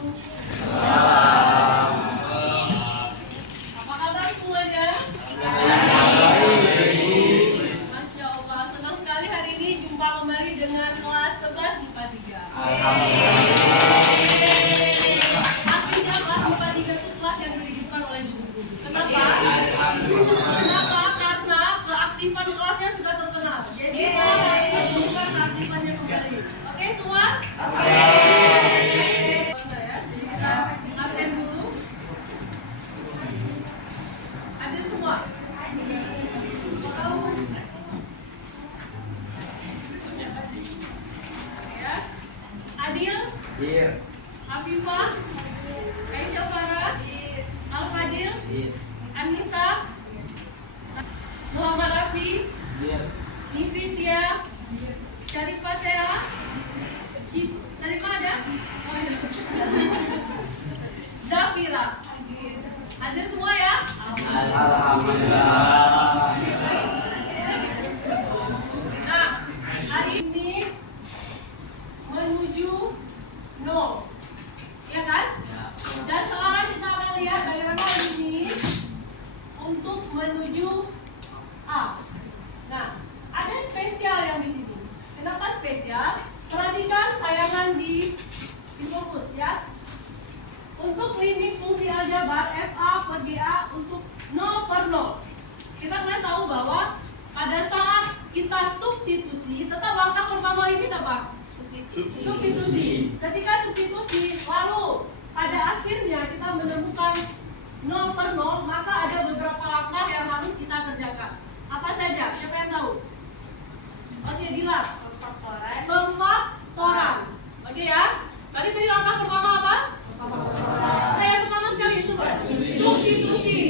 Apa kabar semuanya? Masya Allah, senang sekali hari ini jumpa kembali dengan kelas 11 MIPA 3. Pastinya kelas MIPA 3 itu kelas yang dihidupkan oleh guru. Kenapa? Karena keaktifan kelasnya sudah terkenal. Jadi kita harus menemukan keaktifannya kembali. Oke semua? Oke. Jadi kita absen dulu. Hadir semua? Ya. Adil? Here. Afifah? Aisyah Farah? Al-Fadil? Anissa? Muhammad Rafi? Nifisya? Syarifah Syara? Syarifah ada? Oh, iya. Zafira? Ada semua ya? Alhamdulillah. Nah, hari ini menuju nol, ya kan? Dan sekarang kita akan lihat bagaimana ini untuk menuju A. Nah, ada spesial yang di sini. Kenapa spesial? Perhatikan tayangan di fokus ya. Untuk limit fungsi aljabar FA per GA untuk 0 per 0. Kita pernah tahu bahwa pada saat kita substitusi, tetap langkah pertama ini apa? Substitusi. Ketika substitusi, lalu pada akhirnya kita menemukan 0 per 0, maka ada beberapa langkah yang harus kita kerjakan. Apa saja? Siapa yang tahu? Oke, Dilan. Pemfaktoran. Oke ya. Tadi langkah pertama apa? Yang pertama sekali itu substitusi.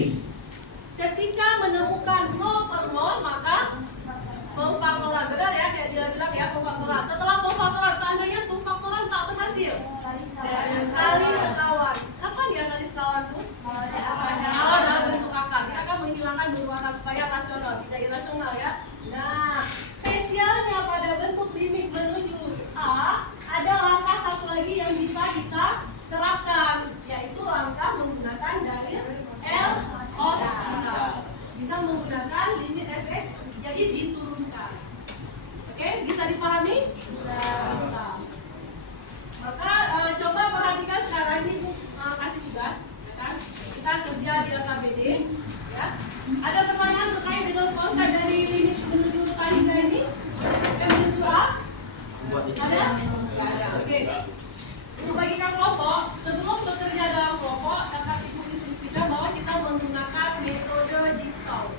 Ketika menemukan 0 per 0, maka pemfaktoran. Benar ya, kayak dia bilang ya, pemfaktoran. Setelah pemfaktoran, seandainya pemfaktoran tak berhasil, kali sekawan. Kapan ya kali sekawan tuh? Kalau dalam bentuk akar, kita akan menghilangkan bentuk akar supaya rasional, tidak irasional ya. Nah, spesialnya pada bentuk limit menuju A, ada langkah satu lagi yang bisa kita terapkan, yaitu langkah menggunakan dalil L'Hospital. Bisa menggunakan limit fx, jadi diturunkan. Oke, bisa dipahami? Bisa. Maka coba perhatikan sekarang ini Bu kasih tugas, ya kan? Kita kerja di LKPD, ya. Ada pertanyaan terkait dengan konsep dari limit menuju tanda ini? Menuju A? Ada? Tidak ada. Oke. Untuk bagikan kelompok, sebelum bekerja dalam kelompok, dapat Ibu instruksikan bahwa kita menggunakan metode jigsaw.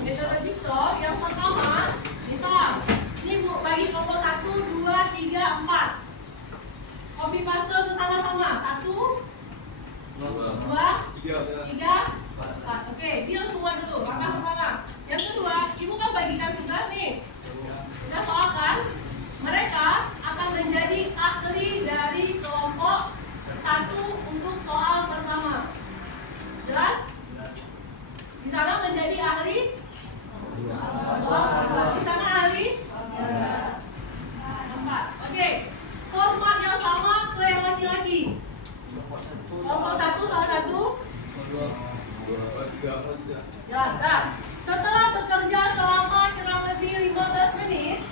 Metode jigsaw yang pertama, misal, ini Bu bagi kelompok 1, 2, 3, 4. Copy paste ke sana sama. 1, 2, 3, 4. Oke, deal semua dulu. Langkah pertama. Yang kedua, Ibu kan bagikan tugas nih. Tugas soal kan? Mereka akan menjadi ahli dari kelompok 1 untuk soal pertama. Jelas? Di sana menjadi ahli soal kedua. Di sana ahli 4. Oke. Format yang sama ke yang laki-laki. Kelompok 1 salah satu. Jelas. Nah, setelah bekerja selama kurang lebih 15 menit,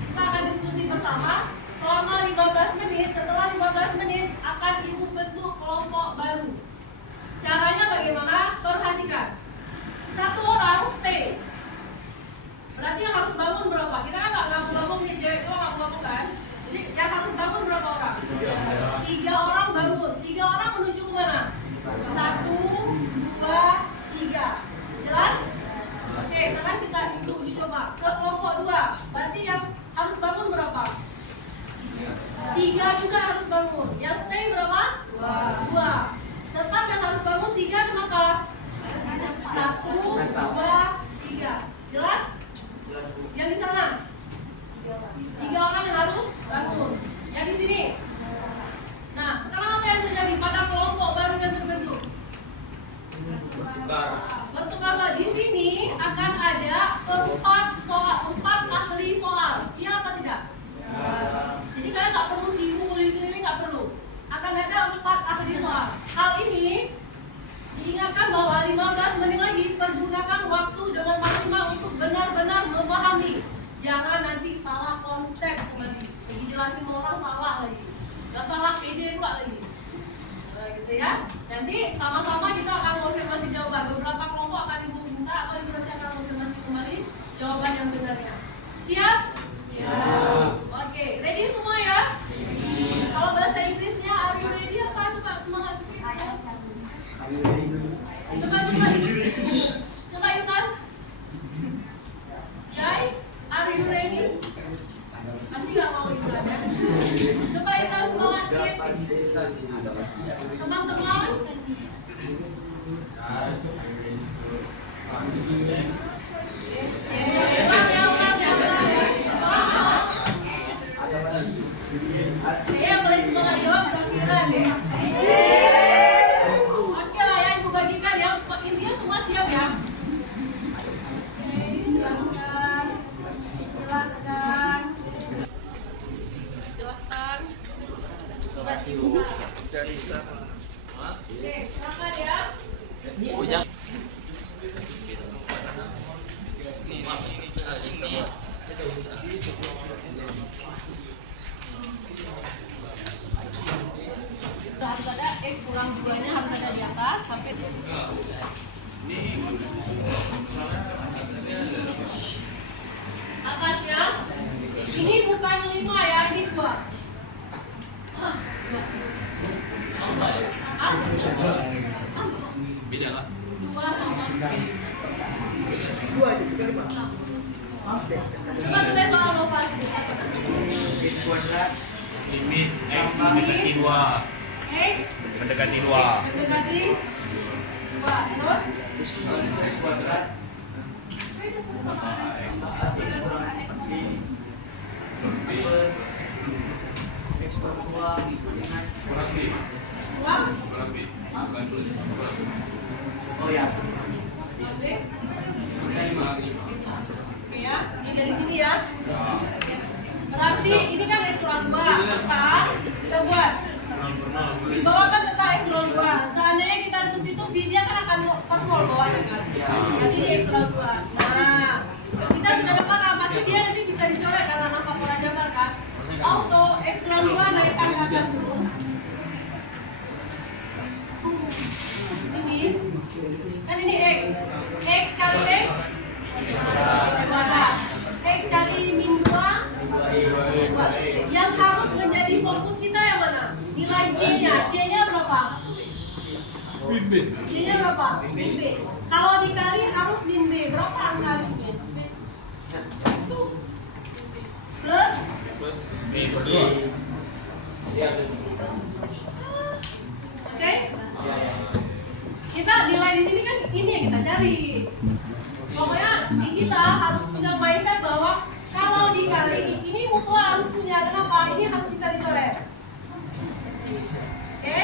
kita akan diskusi bersama selama 15 menit. Setelah 15 menit akan Ibu bentuk kelompok baru. Caranya bagaimana? Perhatikan. Satu orang stay. Berarti yang harus bangun berapa? Kita kan nggak bangun nih, cewek itu nggak bangun kan? Jadi yang harus bangun berapa orang? 3 orang bangun. 3 orang menuju ke mana? 1, 2, 3. Jelas? Oke, sekarang kita uji coba ke kelompok 2. Berarti yang harus bangun berapa? 3 juga harus bangun. Yang stay berapa? 2. Tetap yang harus bangun 3, kenapa? 1, 2, 3. Jelas? Yang di sana? 3 orang yang harus bangun. Yang di sini? Nah, sekarang apa yang terjadi pada kelompok baru yang terbentuk? Bentuk apa? Di sini akan ada 4 ahli soal. Iya apa tidak? Jadi kalian nggak perlu sibuk, ini nggak perlu. Akan ada 4 ahli Jangan nanti salah konsep lagi jelasin sama orang salah lagi. Gak salah ide pula lagi. Gitu ya. Nanti sama-sama kita akan konfirmasi jawaban. Beberapa kelompok akan ibu minta atau ibu nanti akan konfirmasi kembali jawaban yang benarnya. Siap? Siap. Oke, ready semua ya? Kalau bahasa Inggrisnya are you ready apa? Coba semangat sedikit ya. Coba Insan. Guys, are you ready? Pasti gak mau Insan ya. Coba Insan semangat sedikit. Teman-teman. Saya boleh semangat jawab kepikiran ya. Oke lah ya, ibu bagikan ya. Intinya semua siap ya. Oke, silakan. Surat dibuka. Oke, silakan ya. Itu harus ada X kurang 2-nya harus ada di atas sampai di atasnya. Ini bukan 5 ya, ini 2. Beda Kak? 2 sama 2 aja, bukan 5. coba tulis soal novasi di satu. X kuadrat Limit X mendekati 2. X Mendekati 2. mendekati 2. Terus X kuadrat X kurang 4 X kurang 2 dengan Kurang B. 2. Kurang B. Bukan tulis. oh ya Oke. Kurang 5. Oke ya, ini dari sini ya. Berarti ini kan epsilon 2, maka kita buat di bawah kan tetap epsilon 2. Seandainya kita substitusi, dia kan akan kontrol bawahnya kan. Jadi di epsilon 2. Nah, kita sudah dapat apa sih, dia nanti bisa dicoret karena faktor aljabar kan. Auto epsilon 2 naikkan ke atas dulu. Sini kan ini X kali X kuadrat. X kali min 2 yang harus menjadi fokus kita yang mana? Nilai J-nya. J-nya berapa? J-nya berapa? Min B. Kalau dikali harus min B. Berapa angka di sini? Plus B per 2. Oke? Kita nilai di sini kan ini yang kita cari. Pokoknya di kita harus punya mindset bahwa kalau dikali ini mutual harus punya. Kenapa? Ini harus bisa dicoret. Oke?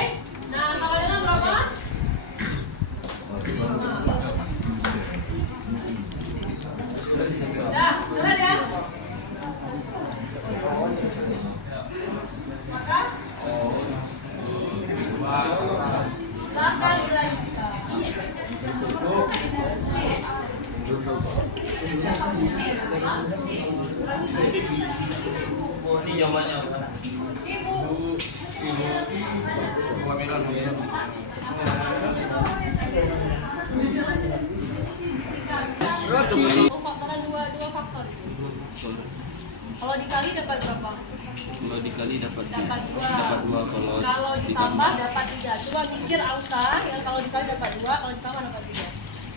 Nah, sama dengan berapa? Udah, coret ya? Maka silakan dilanjutkan. Oh, ini jawabannya. Ibu. Oh, faktoran dua faktor. Kalau dikali dapat berapa? Kalau dikali dapat Dapat 2. dapat 2 Kalau ditambah dapat 3. Coba mikir angka yang kalau dikali dapat 2, kalau ditambah dapat 3.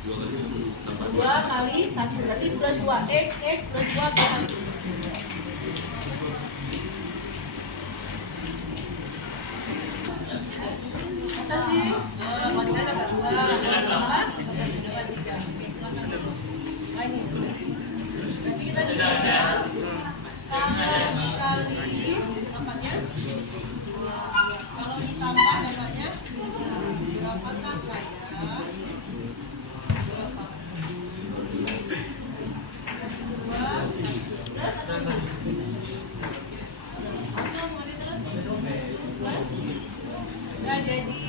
2 kali 1 berarti plus 2. X plus 2 plus 1. Bisa sih. Kalau dikali dapat 2, kalau ditambah dapat 3. Oke, silakan. Nah, ini. Berarti kita juga kalau dikali dapatnya 2. Kalau ditambah dapatnya berapakah saya? Plus atau enggak? Nah, jadi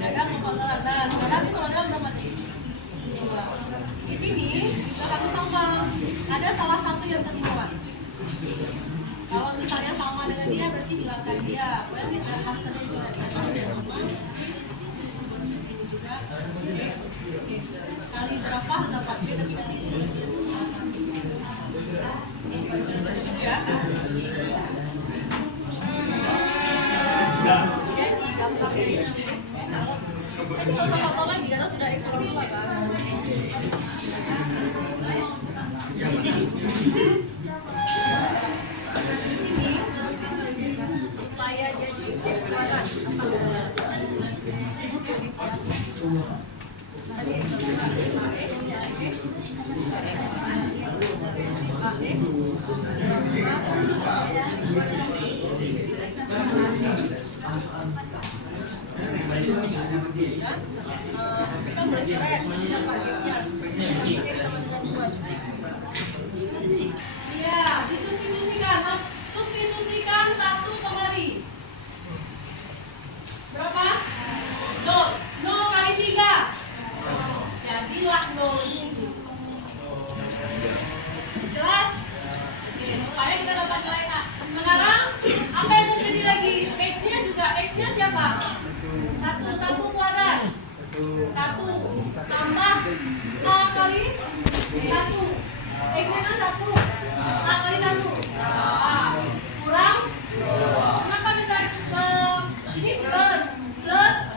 dagang pemotretan. Nah, sekarang ini sama dengan berapa nih? 2. Di sini kita harus sambang. ada salah satu yang terlewat. Kalau misalnya sama dengan dia berarti hilangkan dia. When we have harusnya dicoretkan juga. Oke. Kali berapa dapat B tapi nanti itu salah satu. Ya. Jadi gampangnya tapi kalau sama foto lagi karena sudah X orang tua kan. Di sini supaya jadi X kuadrat tadi X kita boleh coret iya, disubstitusikan satu pengari berapa? 0 kali 3 jadilah 0 jelas? Oke, supaya kita dapat nilai A. Sekarang apa yang terjadi lagi? X-nya juga, X-nya siapa? 1 kuadrat 1 tambah A kali 1 X-nya kan 1 A kali 1 A kurang kenapa bisa ini plus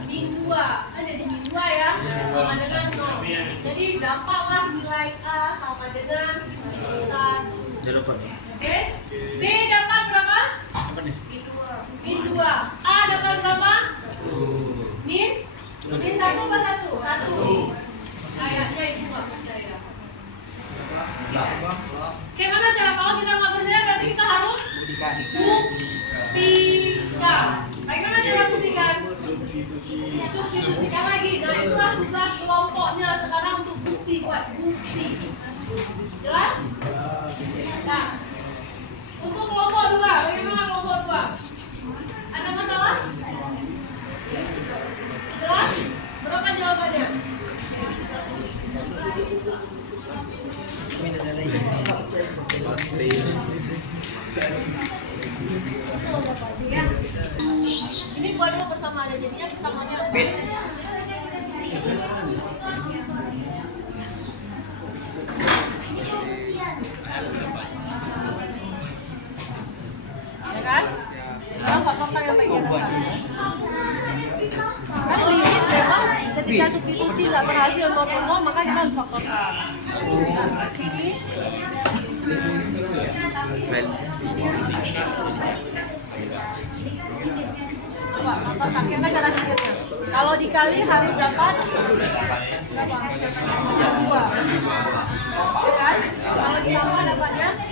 min 2 kan jadi min 2 ya sama dengan 0 jadi dampaklah nilai A sama dengan 1 oke B dapat berapa? Min 2 A dapat berapa? Min 1 apa 1? 1 kayaknya itu nggak percaya gimana cara kalau kita nggak percaya berarti kita harus buktikan bagaimana cara buktikan? Substitusikan lagi nah itulah tugas kelompoknya sekarang untuk bukti buat bukti jelas? Nah untuk kelompok 2 bagaimana kelompok 2? Ada masalah? Jelas? Berapa jawabannya? Ini buat dulu persamaannya, jadinya persamaannya apa? Ya kan? Sekarang faktorkan yang bagian atas. Kan limit memang ketika substitusi nggak berhasil 0,0 maka kita harus faktorkan. Sini. Coba faktorkan, gimana cara pikirnya? Kalau dikali harus dapat berapa? 2. Ya kan? Kalau ditambah dapatnya 2.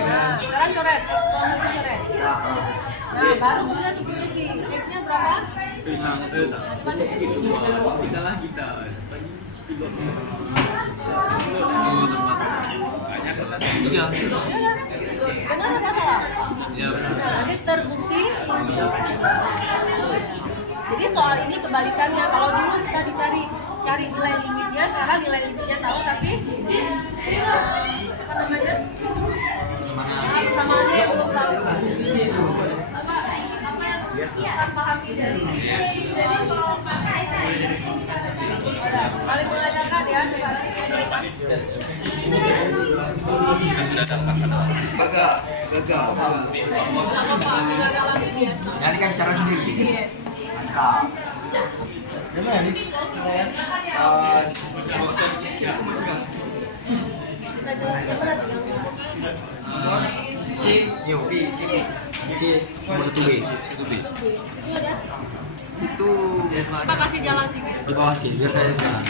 Nah, sekarang coret. Coret. Nah, baru punya substitusi. X-nya berapa? Salah kita. Iya. Benar apa salah? Iya benar. Nah, ini terbukti. Jadi soal ini kebalikannya. Kalau dulu kita cari nilai limitnya, sekarang nilai limitnya tahu tapi apa namanya? Persamaannya yang belum tahu. Apa yang kita pahami dari jadi kalau saling menanyakan ya, coba Gagal. nggak apa-apa, kegagalan itu biasa. Dari kan cara sendiri. Yes. Mantap. Kita jelaskan berarti yang C, B, C. Itu B. Itu coba kasih jalan sedikit. Di bawah kiri, biar saya jalan.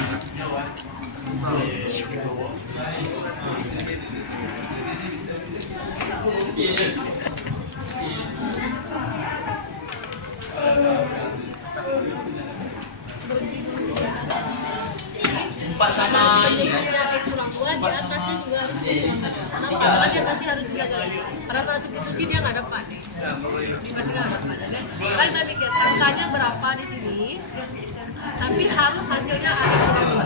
bentuknya X kurang 2, di atasnya juga harus X kurang 2. Kenapa? Karena dia pasti harus bisa jalan. Pada saat substitusi dia nggak dapat. Pasti nggak dapat. Kan? Sekarang kita pikir angkanya berapa di sini, tapi harus hasilnya A X kurang 2.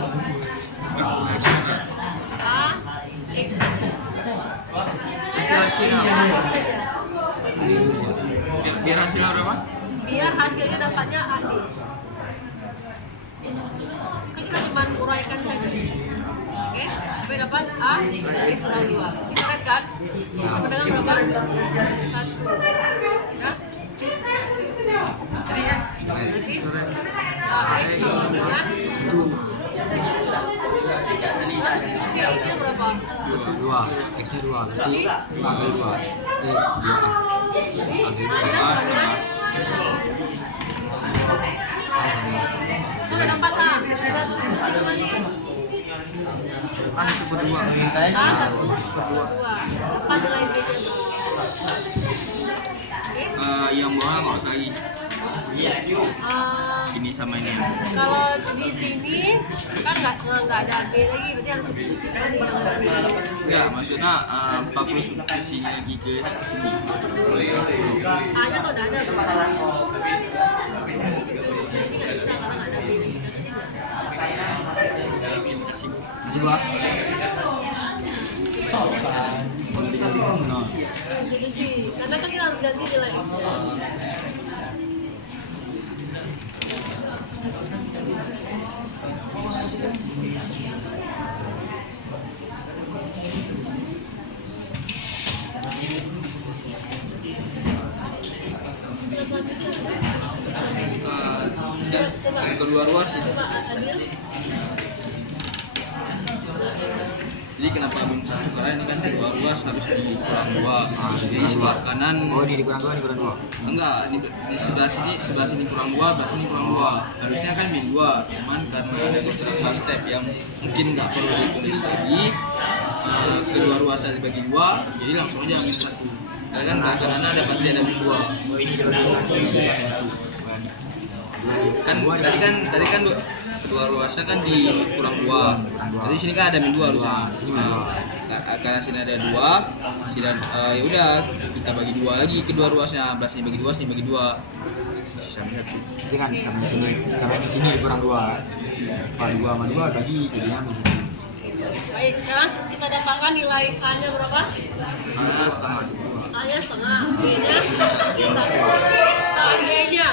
A X saja. Hasil kira A X saja. Biar hasilnya berapa? Biar hasilnya dapatnya AD. Kita cuma uraikan saja. Oke, sampai dapat A X kurang 2. Dikoret kan? Sama dengan berapa? 1. Ya? Berarti A X sama dengan substitusi X-nya berapa? 2, X nya 2, berarti ambil 2. Jadi A-nya sama dengan itu udah dapat lah. Kita substitusi kembali. Kan itu berdua. A 1 2. Dapat nilai B-nya. Oke. Yang bawah nggak usah lagi. Ah, Ini sama ini. kalau di sini kan nggak ada B lagi, berarti harus substitusi kembali yang ada B. Enggak, maksudnya 40 substitusi ini lagi ke sini. A-nya kalau udah ada. Di sini nggak bisa karena nggak ada B lagi. Masih 2. Substitusi, karena kan kita harus ganti nilai X-nya. Yang kedua ruas sih. Coba Adil. Jadi kenapa misalnya karena ini kan kedua ruas harus dikurang 2. Jadi sebelah kanan Oh, ini dikurang 2, dikurang 2. enggak, di sebelah sini kurang 2, sebelah sini kurang 2. Harusnya kan min 2, cuman karena ada beberapa step yang mungkin nggak perlu ditulis lagi. Kedua ruasnya dibagi 2, jadi langsung aja min 1. Karena kan belah kanan ada pasti ada min 2. Oh, ini 2. Kan tadi kan kedua ruasnya kan dikurang 2. Jadi sini kan ada min 2 harusnya. Karena sini ada 2, dan ya udah kita bagi 2 lagi kedua ruasnya. Belah sini bagi 2, sini bagi 2. Sisa min 1. Jadi kan karena di sini dikurang 2. Kalau 2 sama 2 bagi jadinya begitu. Baik, sekarang kita dapatkan nilai A-nya berapa? Setengah. A-nya setengah, B-nya 1. Seandainya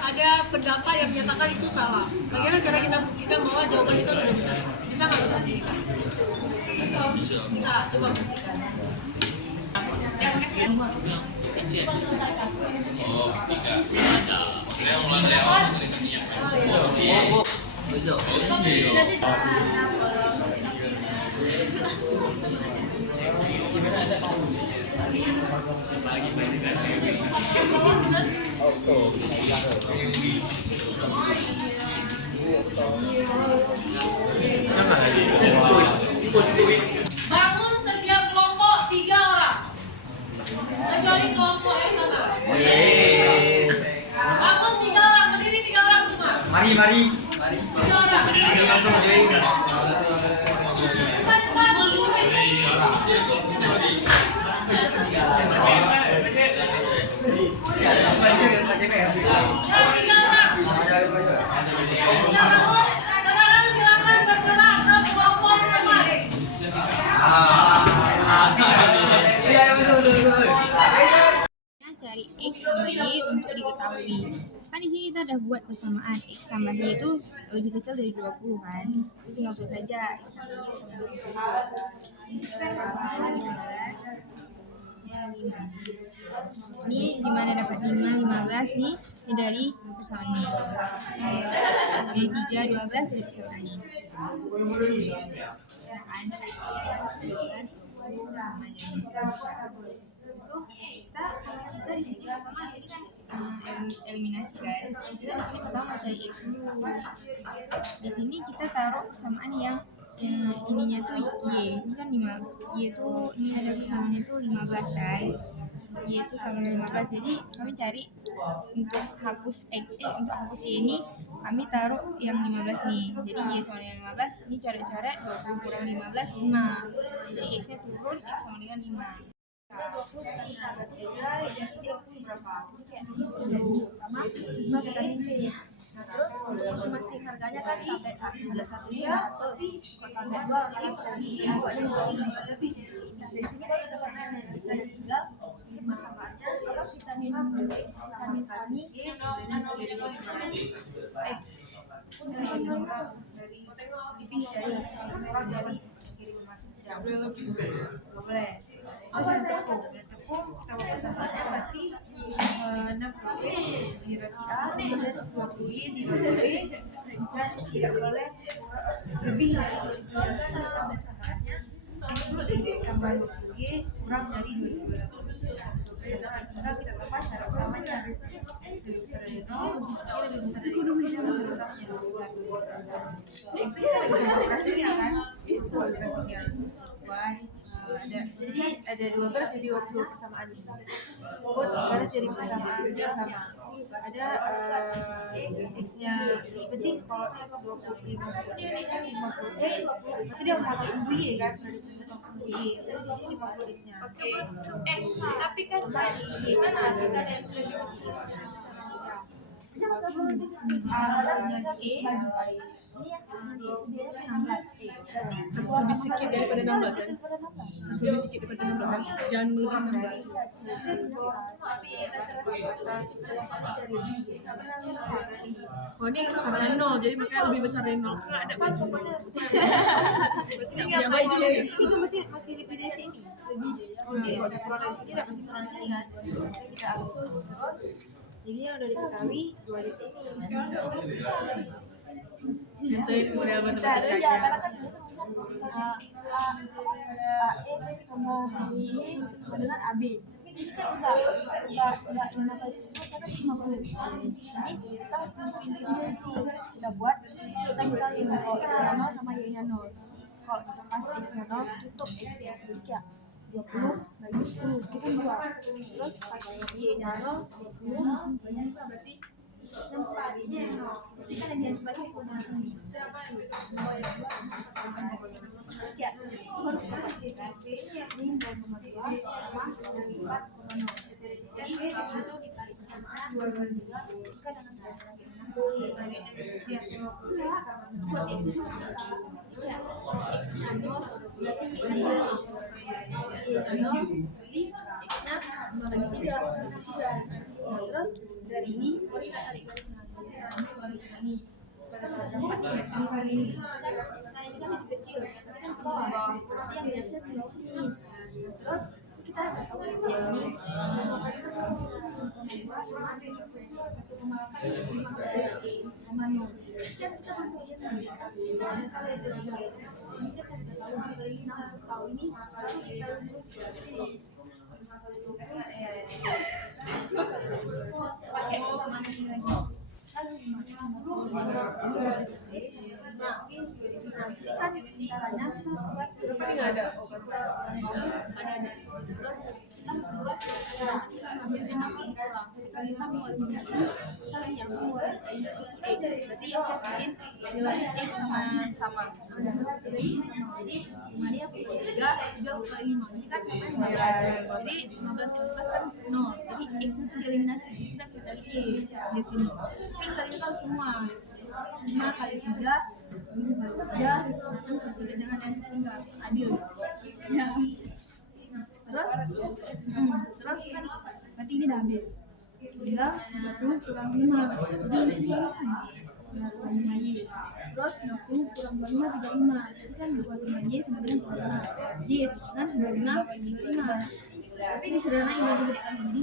ada pendapat yang menyatakan itu salah, bagaimana cara kita buktikan bahwa jawaban itu sudah benar? Bisa nggak kita buktikan? Bisa, coba buktikan. Bangun setiap kelompok 3 orang, kecuali kelompok yang sana. Bangun 3 orang, berdiri 3 orang semua. Mari. 3 orang. Cari X sama Y untuk diketahui. Kan di sini kita udah buat persamaan X tambah Y itu lebih kecil dari 20 kan. Jadi tinggal tulis saja X tambah Y sama 20. Ini sama 15. Ini dimana dapat 5, 15 nih ini dari persamaan ini. Dari 3, 12 dari persamaan ini. Nah kan, 12, 20, namanya. So, kita di sini sama ini kan eliminasi kan. Kita di sini pertama cari X dulu. Di sini kita taruh persamaan yang ininya tuh Y. Ini kan 5. Y itu ini ada persamaannya tuh 15 kan. Y itu sama dengan 15. Jadi kami cari untuk hapus untuk hapus Y ini kami taruh yang 15 nih. Jadi Y sama dengan 15, ini coret-coret 20 kurang 15 5. Jadi X nya turun, X sama dengan 5. Sama 5 vitamin B. Nah, terus masing harganya kan sampai 11.100. Kota dua dari sini kita dapatnya bisa juga ini persamaannya apa vitamin kami X lebih dari orang dari kiriman tidak boleh lebih, nggak boleh. Terus yang tepung kita buat persamaannya berarti 60x di roti A dan 20y di roti B, dan tidak boleh lebih dari itu. Persamaannya 60x tambah 20y kurang dari 2200. Nah, jika kita tambah syarat utamanya X lebih besar dari 0, Y lebih besar dari 2, dan syarat utamanya itu kita bisa buat grafiknya kan, buat grafiknya. Jadi ada 2 garis jadi 20 persamaan nih. Buat garis jadi persamaan pertama. Ada X-nya berarti kalau X 50X berarti dia memotong sumbu Y kan, dari memotong sumbu Y. Jadi di sini 50X-nya. Oke. Tapi kan Sama si Y-nya Harus lebih sedikit daripada 16 kan? Harus lebih sedikit daripada 16. Jangan lebih 16. Oh ini karena 0, jadi makanya lebih besar dari 0. Nggak ada baju. Berarti nggak punya baju. Itu berarti masih lebih dari sini. Oke, udah kurang dari sini, udah masih kurang dari sini kan. Kita asuh terus. Jadi yang udah diketahui 2 detik ini. Itu yang udah Karena matematikanya. kan biasa AX sama B sama dengan AB. Tapi ini kan enggak 15 itu karena 50. Jadi kita harus memilih definisi. Kita buat kita misalnya kalau X-nya 0 sama Y-nya 0. Kalau pas X-nya 0 tutup X-nya ya 20 bagi 10 itu kan 2. Terus pas Y-nya 0 20 bagi 5 berarti X-nya 4. Pasti kan yang dibagi komponen ini. Ya, itu harus dipastikan ini 2,2 sama 4,0. Jadi itu dikali sama 2,2 kan dengan buat X itu juga ya, X-nya 0 berarti Y-nya 0. Jadi X-nya 2 bagi 3. Terus dari ini baru kita tarik garisnya. Misalnya ini pada saat dapat ini kan lebih kecil, tapi kan ke bawah. Terus yang biasa di bawah nih. Terus kita tahu ya ini sama nol. Kan kita bentuk yang ini. Ini kan kita tahu ini pakai persamaan ini lagi. Nah, kan caranya kita buat Nggak ada obat. ada. Terus kita harus buat sambil kurang. Misalnya kita mau eliminasi, misalnya yang keluar berarti yang bikin adalah X sama jadi sama. Jadi mana yang 3 kali 5 ini kan 15. Jadi 15 kan 0. Jadi X itu dieliminasi. Kita bisa cari Y di sini. Tapi kalian tahu semua 5 kali 3 10 kali 3 jangan yang tinggal adil gitu ya. Terus kan berarti ini udah habis, tinggal 20 kurang 5 jadi ini kan 25Y. Terus 20 kurang 25 35 itu kan 25Y sama dengan 25 Y kan 25 bagi 25. Tapi disederhanain dengan gede kali, jadi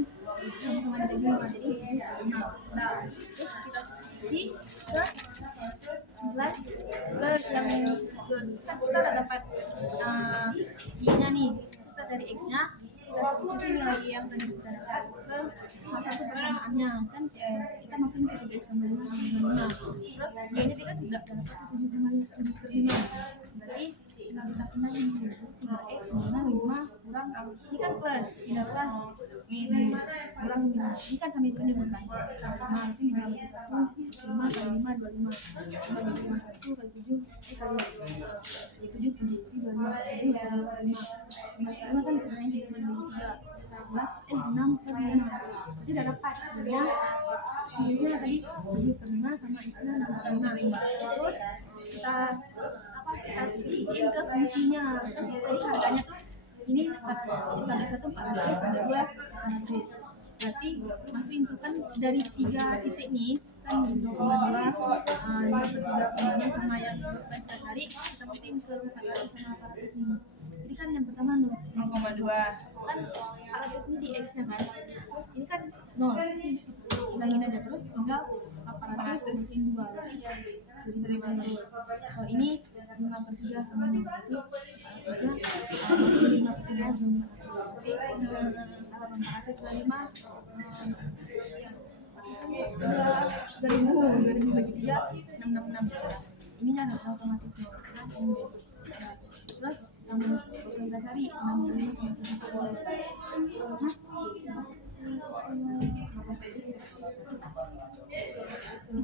sama-sama dibagi 5 jadi 75. Nah terus kita substitusi ke yang kan kita udah dapat Y-nya nih, terus kita dari X-nya kita substitusi nilai Y yang tadi kita dapat ke salah satu persamaannya kan kita masukin ke 3X tambah 5 sama dengan 5. Terus Y-nya kita tidak dapat 7,5 berarti Nah, kita kenalin dulu 3x sama 5 kurang ini kan plus 13 ini kurang 5 ini kan sama itu bukan. Nah itu 5 kali 1 5 kali 5 25 5 kali 5 1 kali 7 kali 7 7 25 7 kali 5 kan sebenarnya jadi 6 per 5 jadi udah dapat ini tadi 7 per 5 sama x-nya 6 per 5 terus kita isiin ke fungsinya kan tadi harganya tuh ini 41 400 ada 2 400 berarti masukin tuh kan dari 3 titik nih kan 2,2 5/3 sama yang website kita cari kita masukin ke 400 sama 400 nih jadi kan yang pertama 0,2 kan 400 ini di x nya kan terus ini kan 0 hilangin aja terus tinggal 800 masukin 2 berarti 1500 kalau ini 5/3 sama 5 berarti harusnya masukin 5/3 berarti 800 kali 5 2000 bagi 3 666 ini jangan otomatis terus sama langsung kita cari 65 sama 70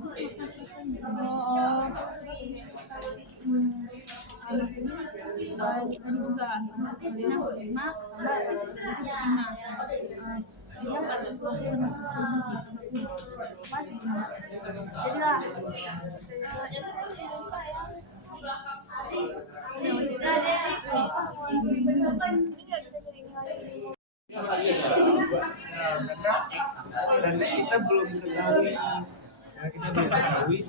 itu pas-pasan maksudnya kita juga maksudnya 5 tambah 75 dia 450 masih kecil pas jadilah karena kita belum ketahui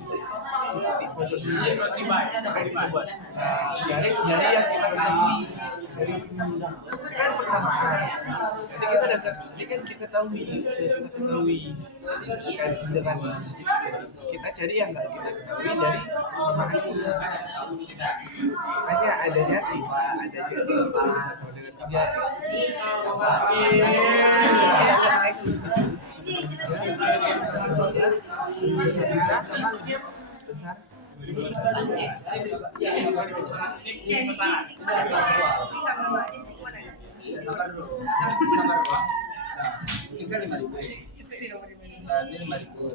seperti pojok ini maka kita buat garis dari yang kita ketahui dari sini kan persamaan jadi kita dapat ini kan diketahui sudah kita ketahui dengan kita cari yang nggak kita ketahui dari persamaan ini hanya adanya 5 adanya 3 sama besar sabar dulu ini kan 5.000 ini 5.000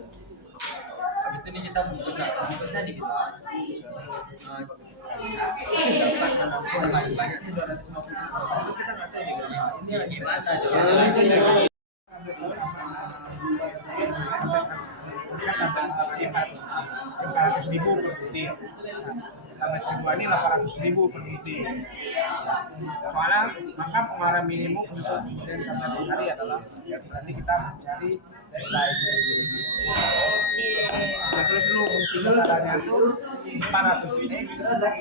habis ini kita bungkusnya dikit lah dapat menampung banyak itu 250 kita nggak tahu ini lagi mana coba 400.000 per titik. Target kedua ini 800.000 per titik. Soalnya maka pengeluaran minimum untuk kemudian kami cari adalah berarti kita mencari deadline. Nah, terus dulu fungsi sasarannya itu 400x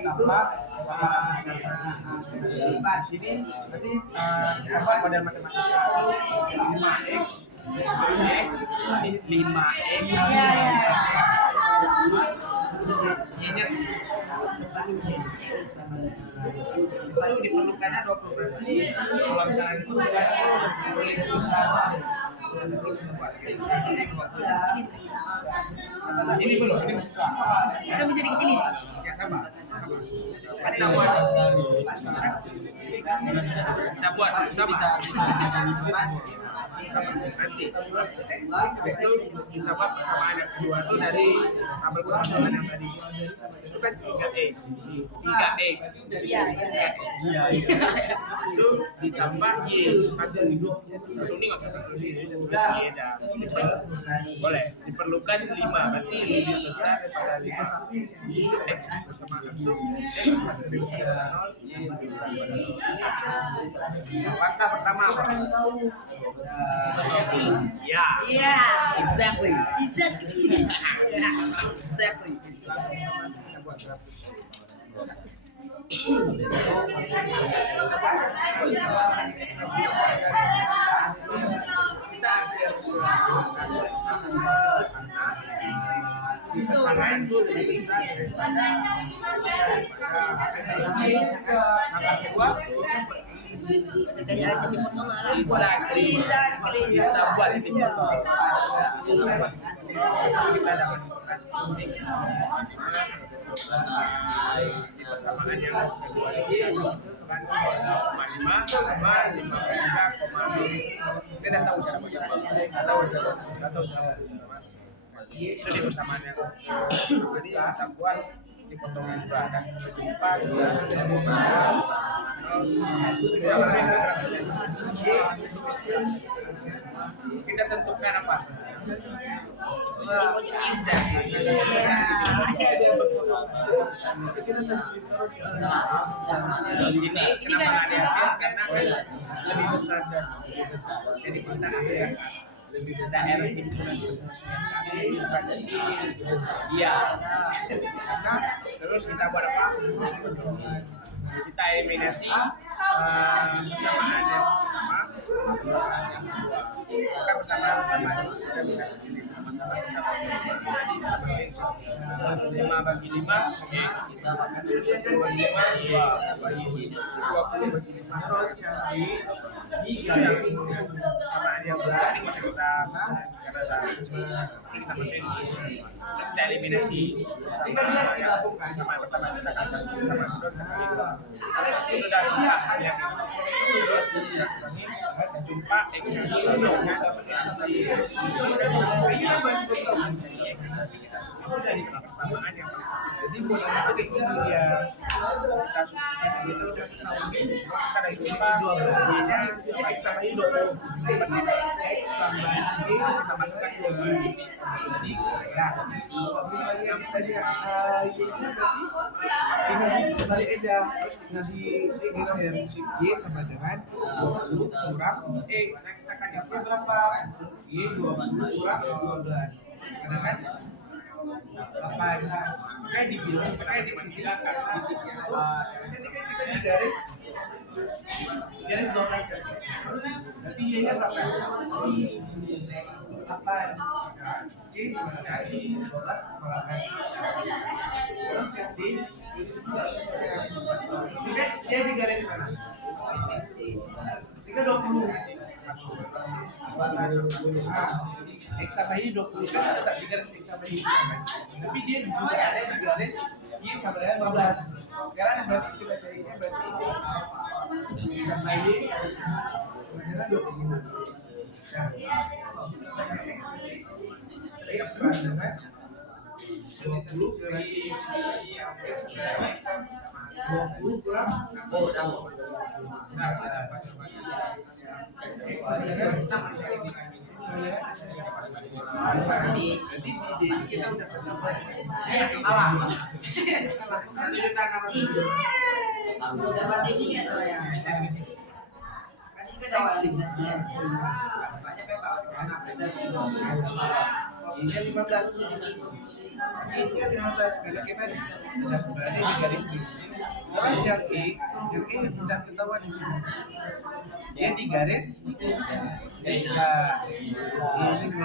tambah 800. Di sini berarti tambah model matematika 5x 5x Y-nya satu diperlukannya 20 berarti kalau misalnya itu boleh bersama ini belum, ini masih sama Kita bisa dikecilin. ya sama kita buat sama nanti habis itu kita buat persamaan yang kedua itu dari sambal persamaan yang tadi itu kan 3x itu ditambah y satu ini nggak usah tulis ini tulis y aja boleh diperlukan 5 berarti lebih besar daripada 5 x bersama langsung x lebih besar daripada 0 y lebih besar daripada 0 langkah pertama apa? Yeah. Exactly. Pasangan itu lebih besar daripada exactly kita buat titik potong kita dapat akan penting di persamaan yang kedua ini kan 0,5 sama 5,3,2. Kita tidak tahu cara baca, tidak tahu itu di persamaan yang jadi kita buat di potongan juga ada jumpa kita tentukan apa izah ini kenapa nggak dihasil karena lebih besar dan jadi kita hasil lebih besar daerah himpunan bukan iya terus kita buat apa kita eliminasi persamaan yang pertama persamaan yang kedua bukan persamaan pertama kita bisa kecilin sama-sama kita mesin 5 bagi 5 X susun 2 bagi 5 2 bagi 20 bagi 5 setelah persamaan yang kedua ini bisa kita karena kita mesin kita eliminasi sama yang pertama kita akan satu sama yang kedua sudah jumpa hasilnya terus sudah sebagai dan jumpa X yang sudah dengan mencari persamaan yang jadi persamaan itu ya kita sudah kita jumpa Y-nya sama ini 20 X tambah Y kita masukkan 2 ini jadi ya misalnya tadi Y-nya berarti ini balik aja ngasih Y sama dengan 20 kurang X X-nya berapa? Y 20 kurang 12 karena kan 8 kayak dibilang kayak di sini titiknya tuh ini kan kita di garis 12 kan berarti Y nya berapa? 8 C sama dengan 12 kurangkan terus yang D itu juga ini kan dia di garis mana? 20 X tambah Y 20 kan tetap di garis X tambah Y kan? Tapi dia juga ada di garis Y sama dengan 15 sekarang berarti kita carinya berarti X tambah Y sama dengan 20 nah X sama dengan 20 berarti X sama 20 kurang berarti di kita udah dapat salah ini 15 karena kita udah berada di garis D. Terus yang E udah ketahuan di sini. Dia di garis D. Ini 15.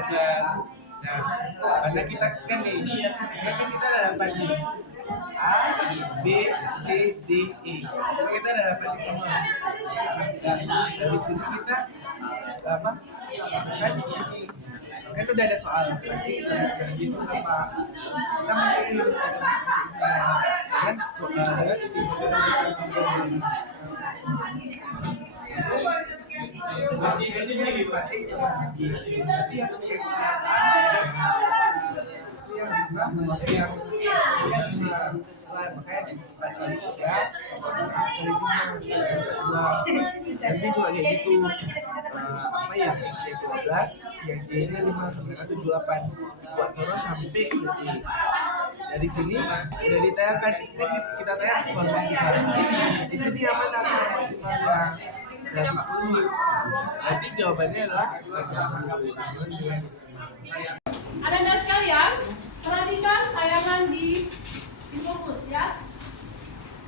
Nah, karena kita kan ini, kan kita ada dapat nih A, B, C, D, E. Kita ada dapat di semua. Nah, dari sini kita apa? Kan ini kan udah ada soal nanti dari gitu apa kita masih kan dengan tapi juga kayak gitu apa ya C12 yang D-nya 5 sebenarnya 78 buat terus sampai dari sini udah ditayangkan kan kita tayang skor maksimal di sini yang mana skor maksimalnya 110 berarti jawabannya adalah 110. Anak-anak sekalian, perhatikan tayangan di Infokus ya.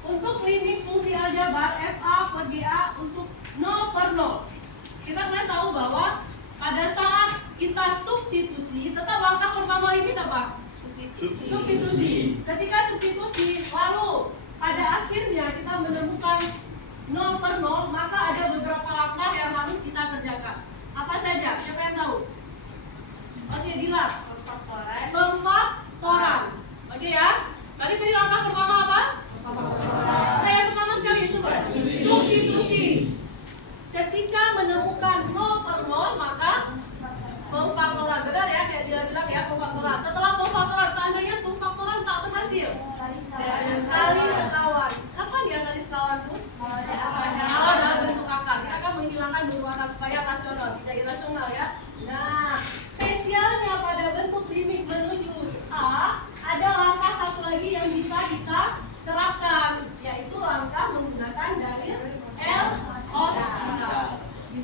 Untuk limit fungsi aljabar FA per GA untuk 0/0. Kita pernah tahu bahwa pada saat kita substitusi, tetap langkah pertama limit apa? Substitusi. Ketika substitusi, lalu pada akhirnya kita menemukan 0/0, maka ada beberapa langkah yang harus kita kerjakan. Apa saja? Siapa yang tahu? Oke, Dilan. Pemfaktoran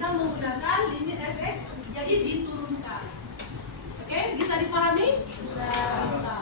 bisa menggunakan limit fx jadi diturunkan. Oke, bisa dipahami? Bisa.